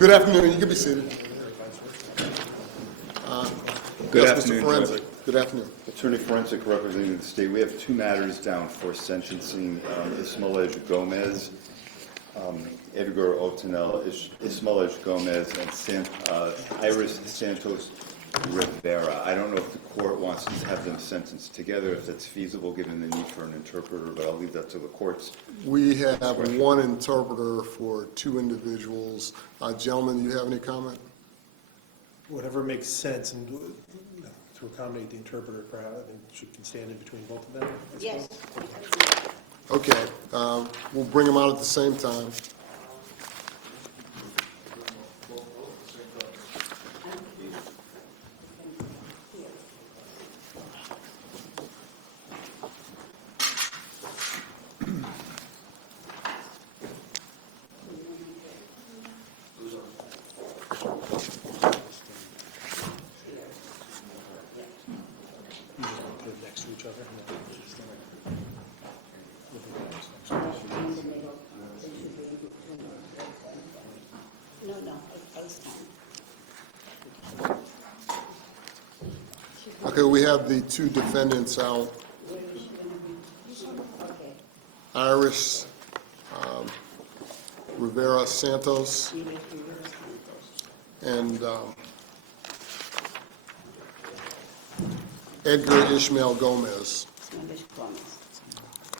Good afternoon. You can be seated. Good yes, afternoon, Mr. Forensic. Judge. Good afternoon. Attorney Forensic representing the state. We have two matters down for sentencing. Ismalej-Gomez, Edgar Ismalej-Gomez, and Iris Santos Rivera. I don't know if the court wants to have them sentenced together, if that's feasible given the need for an interpreter, but I'll leave that to the courts. We have one interpreter for two individuals. Gentlemen, do you have any comment? Whatever makes sense, and to accommodate the interpreter, perhaps I think she can stand in between both of them. Yes. Okay. We'll bring them out at the same time. Put it next to each other. No, I stand. Okay, we have the two defendants out. Where is she going to be? Okay. Iris Rivera-Santos Iris Rivera-Santos. and Edgar Ismalej-Gomez. Ismalej-Gomez.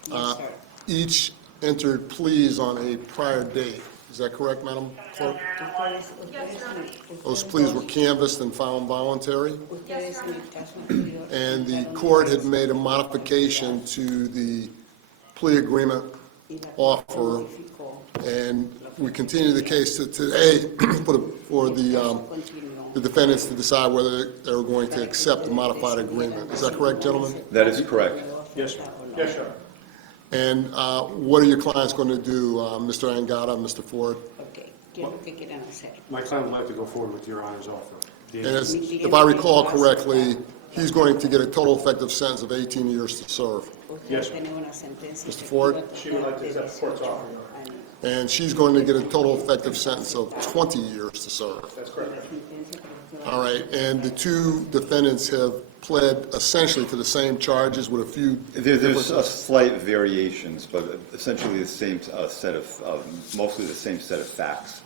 Yes, Uh, sir. Each entered pleas on a prior date. Is that correct, Madam Clerk? Those pleas were canvassed and found voluntary, and the court had made a modification to the plea agreement offer, and we continue the case to today for the defendants to decide whether they were going to accept the modified agreement. Is that correct, gentlemen? That is correct. Yes, sir. Yes, sir. And what are your clients going to do, Mr. Angada, Mr. Ford? Okay. ¿Qué es lo que quieren hacer? My client would like to go forward with Your Honor's offer. And if I recall correctly, he's going to get a total effective sentence of 18 years to serve. Yes, sir. Mr. Ford? She would like to accept the court's offer. And she's going to get a total effective sentence of 20 years to serve. That's correct. All right, and the two defendants have pled essentially to the same charges with a few There's differences. slight variations, but essentially the same set of, mostly the same set of facts.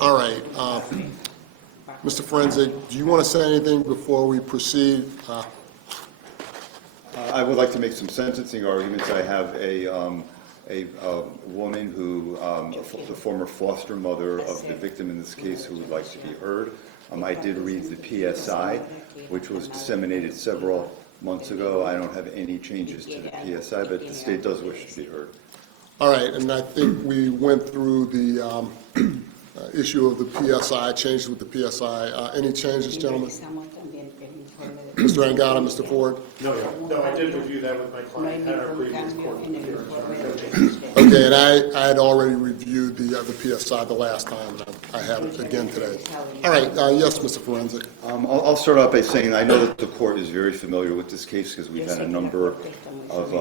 All right, Mr. Forensic, do you want to say anything before we proceed? I would like to make some sentencing arguments. I have a woman who, the former foster mother of the victim in this case, who would like to be heard. I did read the PSI, which was disseminated several months ago. I don't have any changes to the PSI, but the state does wish to be heard. All right, and I think we went through the issue of the PSI, changes with the PSI. Any changes, gentlemen? Mr. Angada, Mr. Ford? No, I did review that with my client at our previous court hearing. Okay, and I had already reviewed the PSI the last time, and I have it again today. All right, yes, Mr. Forensic. I'll start off by saying I know that the court is very familiar with this case because we've had a number of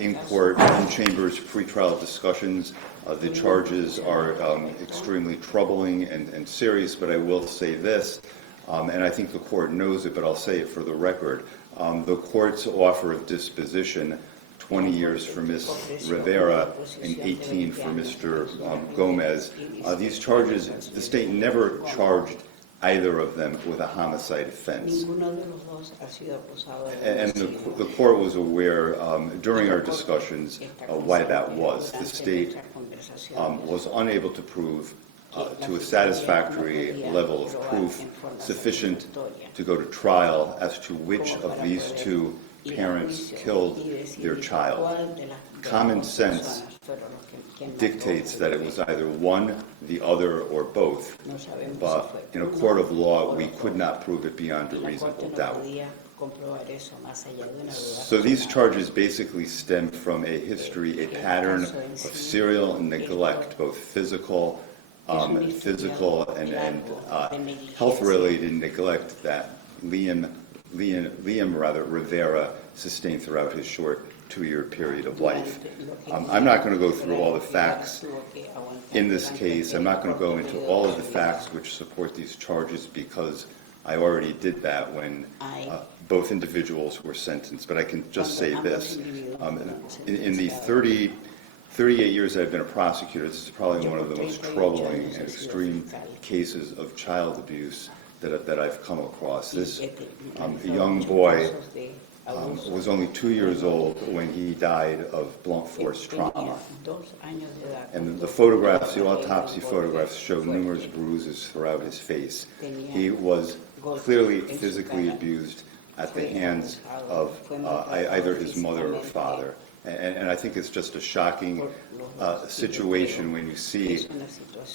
in-court, in-chambers, pretrial discussions. The charges are extremely troubling and serious, but I will say this, and I think the court knows it, but I'll say it for the record. The court's offer of disposition, 20 years for Ms. Rivera and 18 for Mr. Gomez. These charges, the state never charged either of them with a homicide offense. And the court was aware during our discussions why that was. The state was unable to prove to a satisfactory level of proof sufficient to go to trial as to which of these two parents killed their child. Common sense dictates that it was either one, the other, or both, but in a court of law, we could not prove it beyond a reasonable doubt. So these charges basically stem from a history, a pattern of serial neglect, both physical and health-related neglect that Liam Liam Rivera sustained throughout his short 2-year period of life. I'm not going to go through all the facts in this case. I'm not going to go into all of the facts which support these charges because I already did that when both individuals were sentenced. But I can just say this. In the 38 years that I've been a prosecutor, this is probably one of the most troubling and extreme cases of child abuse that I've come across. This young boy was only 2 years old when he died of blunt force trauma. And the photographs, the autopsy photographs, show numerous bruises throughout his face. He was clearly physically abused at the hands of either his mother or father. And I think it's just a shocking situation when you see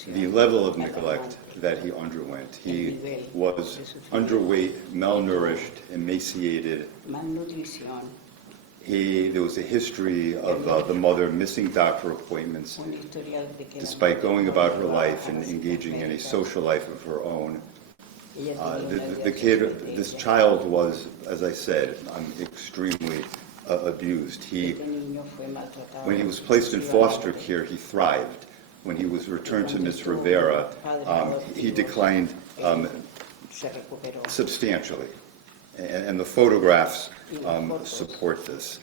the level of neglect that he underwent. He was underweight, malnourished, emaciated. There was a history of the mother missing doctor appointments despite going about her life and engaging in a social life of her own. This child was, as I said, extremely abused. When he was placed in foster care, he thrived. When he was returned to Ms. Rivera, he declined substantially. And the photographs support this.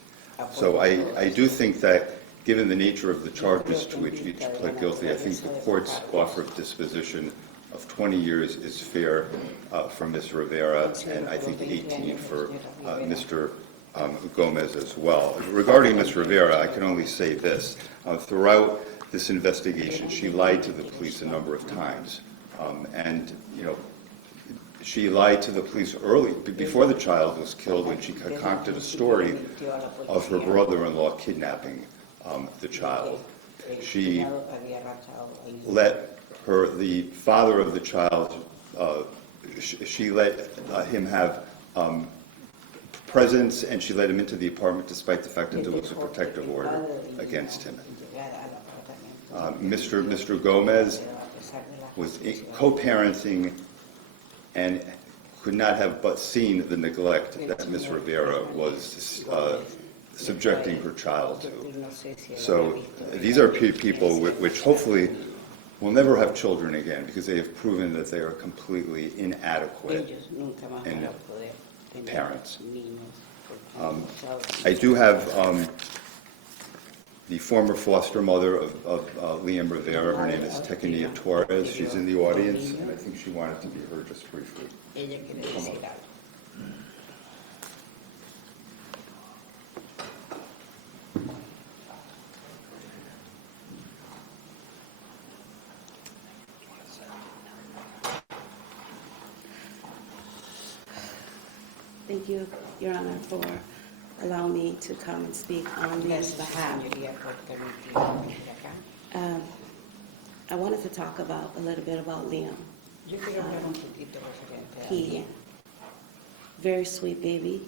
So I do think that given the nature of the charges to which each pled guilty, I think the court's offer of disposition of 20 years is fair for Ms. Rivera, and I think 18 for Mr. Gomez as well. Regarding Ms. Rivera, I can only say this. Throughout this investigation, she lied to the police a number of times. She lied to the police early, before the child was killed, when she concocted a story of her brother-in-law kidnapping the child. She let the father of the child, she let him have presence, and she let him into the apartment despite the fact that there was a protective order against him. Mr. Gomez was co-parenting and could not have but seen the neglect that Ms. Rivera was subjecting her child to. So these are people which hopefully will never have children again because they have proven that they are completely inadequate in parents. I do have the former foster mother of Liam Rivera. Her name is Tekenia Torres. She's in the audience, and I think she wanted to be heard just briefly. Thank you, Your Honor, for allowing me to come and speak on his behalf. I wanted to talk a little bit about Liam. He, very sweet baby.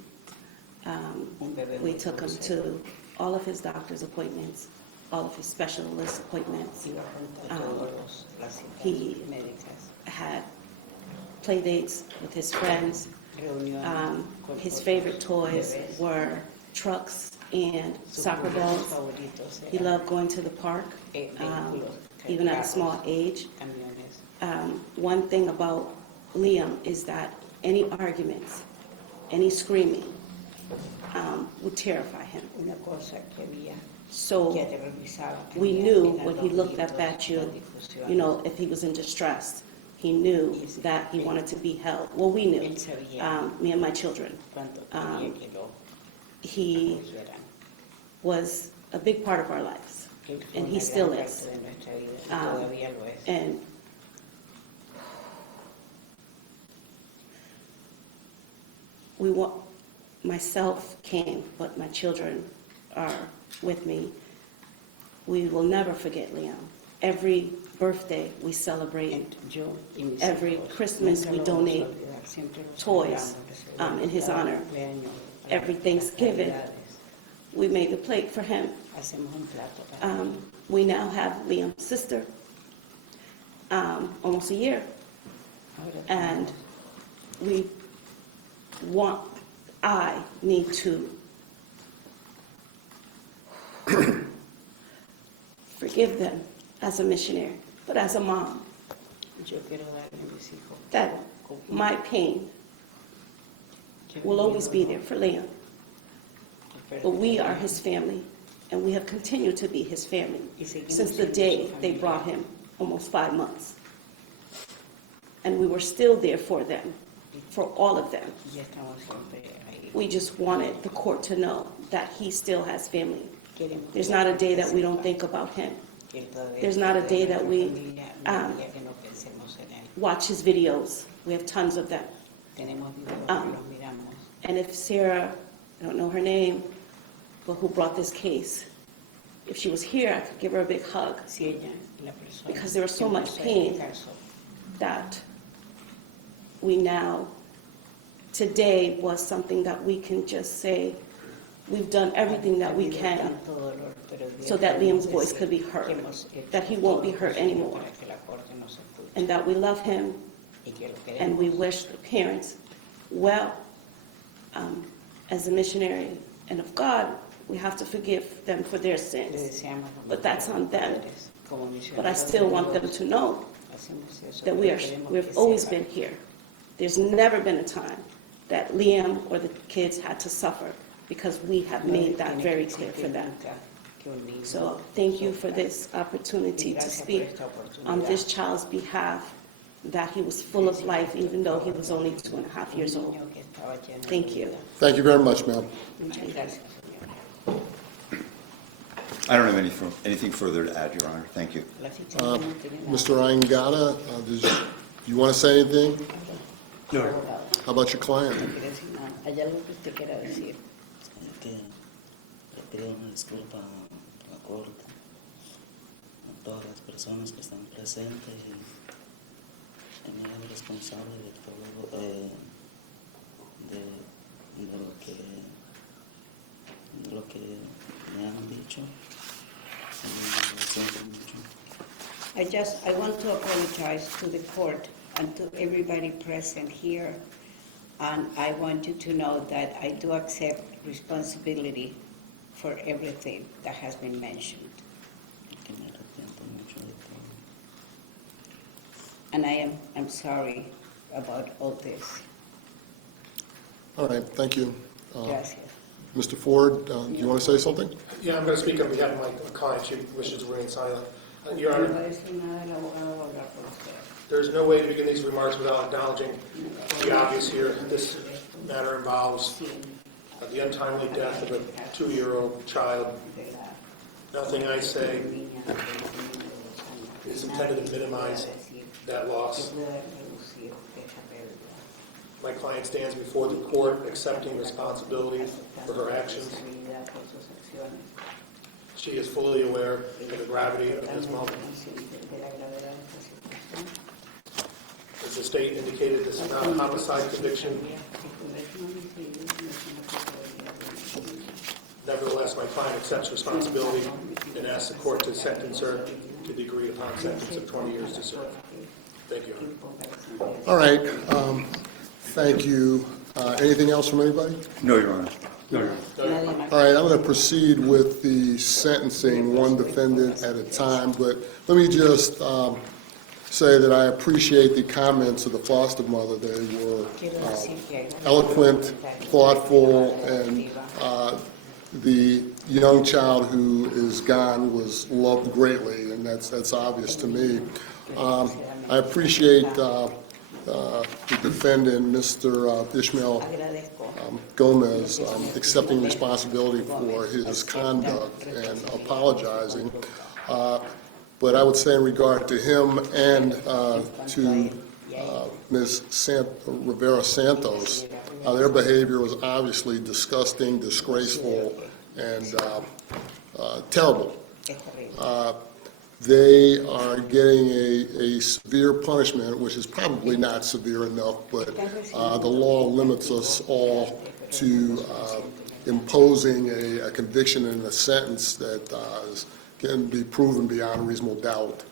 We took him to all of his doctor's appointments, all of his specialist appointments. He had play dates with his friends. His favorite toys were trucks and soccer balls. He loved going to the park, even at a small age. One thing about Liam is that any arguments, any screaming would terrify him. So we knew when he looked up at you, if he was in distress, he knew that he wanted to be held. Well, we knew, me and my children. He was a big part of our lives, and he still is. And myself came, but my children are with me. We will never forget Liam. Every birthday we celebrate, every Christmas we donate toys in his honor. Every Thanksgiving we made the plate for him. We now have Liam's sister, almost a year, and we want I need to forgive them as a missionary, but as a mom, Yo quiero darle a mis hijos that my pain will always be there for Liam. But we are his family, and we have continued to be his family since the day they brought him, almost 5 months. And we were still there for them, for all of them. y estamos siempre ahí. We just wanted the court to know that he still has family. Queremos There's not a day that we don't think about him. que él todavía There's not a day that we familia, no hay día que no pensemos en él. watch his videos. We have tons of them. Tenemos videos Um, que los miramos. And if Sarah, I don't know her name, but who brought this case, if she was here, I could give her a big hug, Si ella, la persona, because there was so que much puso pain. este caso, that we now, today was something that we can just say, we've done everything that we can tanto dolor, pero el día so that que Liam's hemos voice decir could be que heard, hemos hecho that he won't be todo hurt posible anymore, para que la corte nos escuche and that we love him y que lo and we queremos. wish the parents well. As a missionary and of God, we have to forgive them for their Le sins. deseamos lo But mejor that's a on los them. padres. Como But I misioneros still de want them Dios, to know hacemos eso, that pero queremos we've que always sepan been here. There's never been a time that Liam or the kids had to suffer, because we have no made that tiene very que clear for existir them. nunca que un niño So thank you for sufra. this opportunity to Gracias por speak esta oportunidad. on this child's behalf, that he was full of life even though he was only 2.5 years Un old. niño que estaba lleno de Thank you. vida. Thank you very much, ma'am. Muchas gracias, señora. I don't have anything further to add, Your Honor. Thank you. La ficha no tiene nada. Mr. Angada, you want to say anything? No, How about your client? No quiere decir nada. ¿Hay algo que usted quiera decir? Es que le pido una disculpa a la corte, a todas las personas que están presentes y me hago responsable de todo, de lo que me han dicho. Y lo siento mucho. I want to apologize to the court and to everybody present here. And I want you to know that I do accept responsibility for everything that has been mentioned. Que me arrepiento mucho de todo. And I'm sorry about all this. All right, thank you. Gracias. Mr. Ford, do you want to say something? Yeah, I'm going to speak on behalf of my client. She wishes to remain silent. Your No va Honor, a decir nada, el abogado va a hablar por usted. there's no way to begin these remarks without acknowledging the obvious here. This matter involves the untimely death of a 2-year-old child. Nothing I say is intended to minimize that loss. My client stands before the court accepting responsibility for her actions. She is fully aware of the gravity of this moment. As the state indicated, this is not a homicide conviction. Nevertheless, my client accepts responsibility and asks the court to sentence her to the agreed upon sentence of 20 years to serve. Thank you, Your Honor. All right, thank you. Anything else from anybody? No, Your Honor. All right, I'm going to proceed with the sentencing, one defendant at a time, but let me just say that I appreciate the comments of the foster mother. They were eloquent, thoughtful, and the young child who is gone was loved greatly, and that's obvious to me. I appreciate the defendant, Mr. Ismalej-Gomez, accepting responsibility for his conduct and apologizing. But I would say in regard to him and to Ms. Rivera-Santos, their behavior was obviously disgusting, disgraceful, and terrible. They are getting a severe punishment, which is probably not severe enough, but the law limits us all to imposing a conviction and a sentence that can be proven beyond reasonable doubt.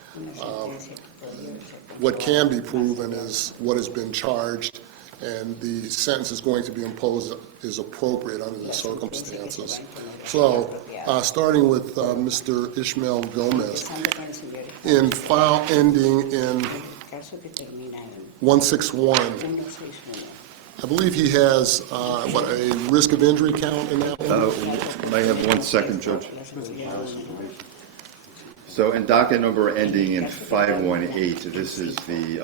What can be proven is what has been charged, and the sentence is going to be imposed is appropriate under the circumstances. So, starting with Mr. Ismael-Gomez, in file ending in 161, I believe he has, a risk of injury count in that one? May I have 1 second, Judge? So in docket number ending in 518, this is the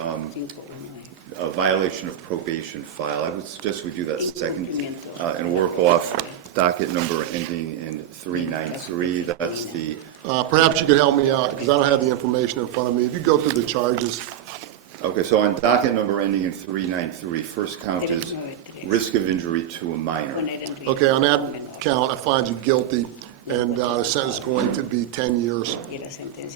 a violation of probation file. I would suggest we do that second and work off docket number ending in 393. That's the... Perhaps you could help me out, because I don't have the information in front of me. If you go through the charges. Okay, so on docket number ending in 393, first count is risk of injury to a minor. Okay, on that count, I find you guilty, and the sentence is going to be 10 years.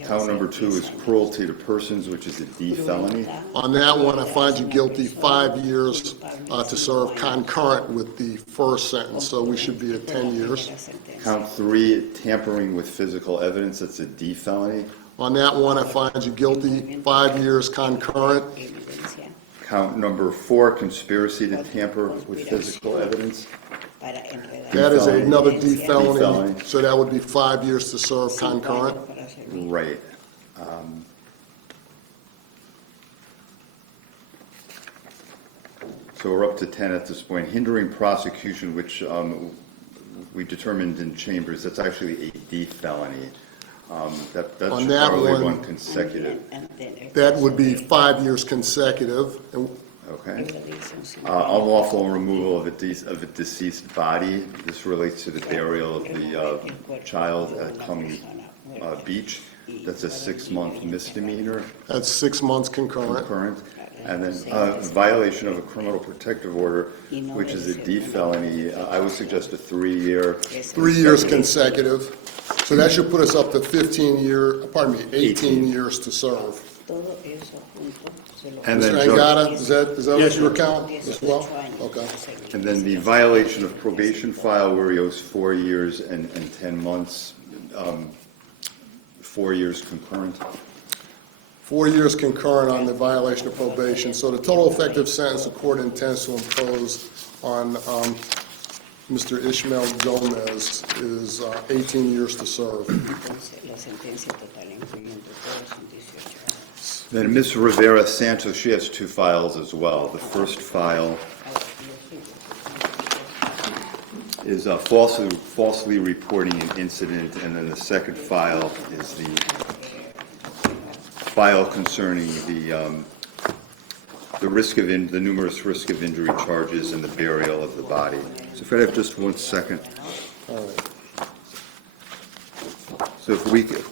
Count number 2 is cruelty to persons, which is a D felony. On that one, I find you guilty, 5 years to serve concurrent with the first sentence, so we should be at 10 years. Count 3, tampering with physical evidence, that's a D felony. On that one, I find you guilty, 5 years concurrent. Count number 4, conspiracy to tamper with physical evidence. That is another D D felony. felony, so that would be 5 years to serve concurrent. Right. So we're up to 10 at this point. Hindering prosecution, which we determined in chambers, that's actually a D felony. That On should that probably one- run consecutive. That would be 5 years consecutive. And Okay. Unlawful removal of a deceased body. This relates to the burial of the child at Cumming Beach. That's a 6-month misdemeanor. that's 6 months concurrent. Concurrent. And then violation of a criminal protective order, which is a D felony. I would suggest a 3-year. 3 years consecutive. So that should put us up to 18 years to serve. And Mr. then, Angada, is that what your count as well? Okay. and then the violation of probation file where he owes 4 years and 10 months, 4 years concurrent. 4 years concurrent on the violation of probation. So the total effective sentence the court intends to impose on Mr. Ismael-Gomez is 18 years to serve. Then Ms. Rivera-Santos, she has 2 files as well. The first file is falsely reporting an incident, and then the second file is the file concerning the numerous risk of injury charges and the burial of the body. So if I have just 1 second. All right. So if we could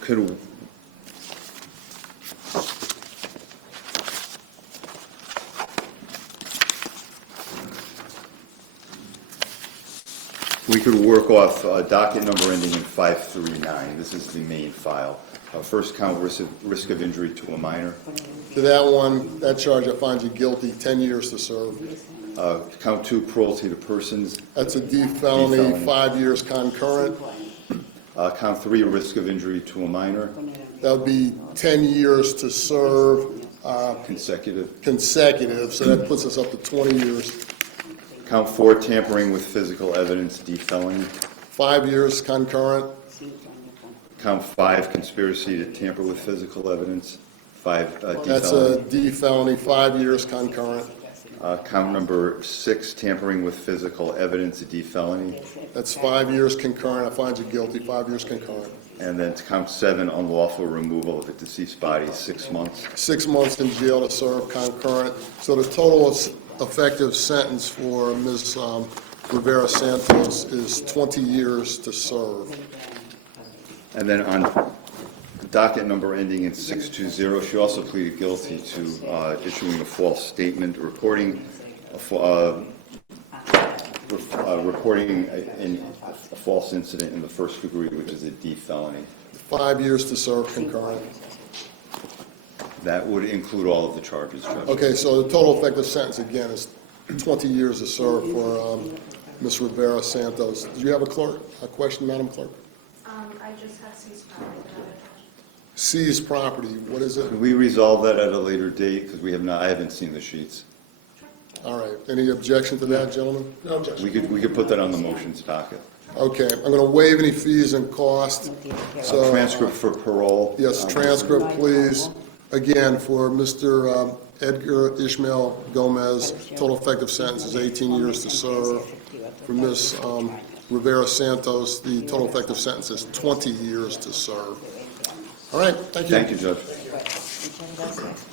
work off docket number ending in 539. This is the main file. First count, risk of injury to a minor. To that one, that charge, I find you guilty, 10 years to serve. Count 2, cruelty to persons. That's a D felony, felony. 5 years concurrent. Count 3, risk of injury to a minor. That would be 10 years to serve Consecutive. so that puts us up to 20 years. Count 4, tampering with physical evidence, D felony. 5 years concurrent. Count 5, conspiracy to tamper with physical evidence, 5 D That's felony. a D felony, 5 years concurrent. Count number 6, tampering with physical evidence, a D felony. That's 5 years concurrent. I find you guilty, 5 years concurrent. And then count 7, unlawful removal of a deceased body, 6 months. 6 months in jail to serve concurrent. So the total effective sentence for Ms. Rivera-Santos is 20 years to serve. And then on docket number ending in 620, she also pleaded guilty to issuing a false statement, reporting a false incident in the first degree, which is a D felony. 5 years to serve concurrent. That would include all of the charges, Judge. Okay, so the total effective sentence again is 20 years to serve for Ms. Rivera-Santos. Do you have a question, Madam Clerk? I just have seized property. Seized property, what is it? Can we resolve that at a later date? Because I haven't seen the sheets. All right. Any objection to that, gentlemen? No objection. We could put that on the motions docket. Okay, I'm going to waive any fees and costs. So, Transcript for parole. yes, transcript, please. Again, for Mr. Edgar Ismael-Gomez, total effective sentence is 18 years to serve. For Ms. Rivera-Santos, the total effective sentence is 20 years to serve. All right, thank you. Thank you, Judge. Muchas gracias.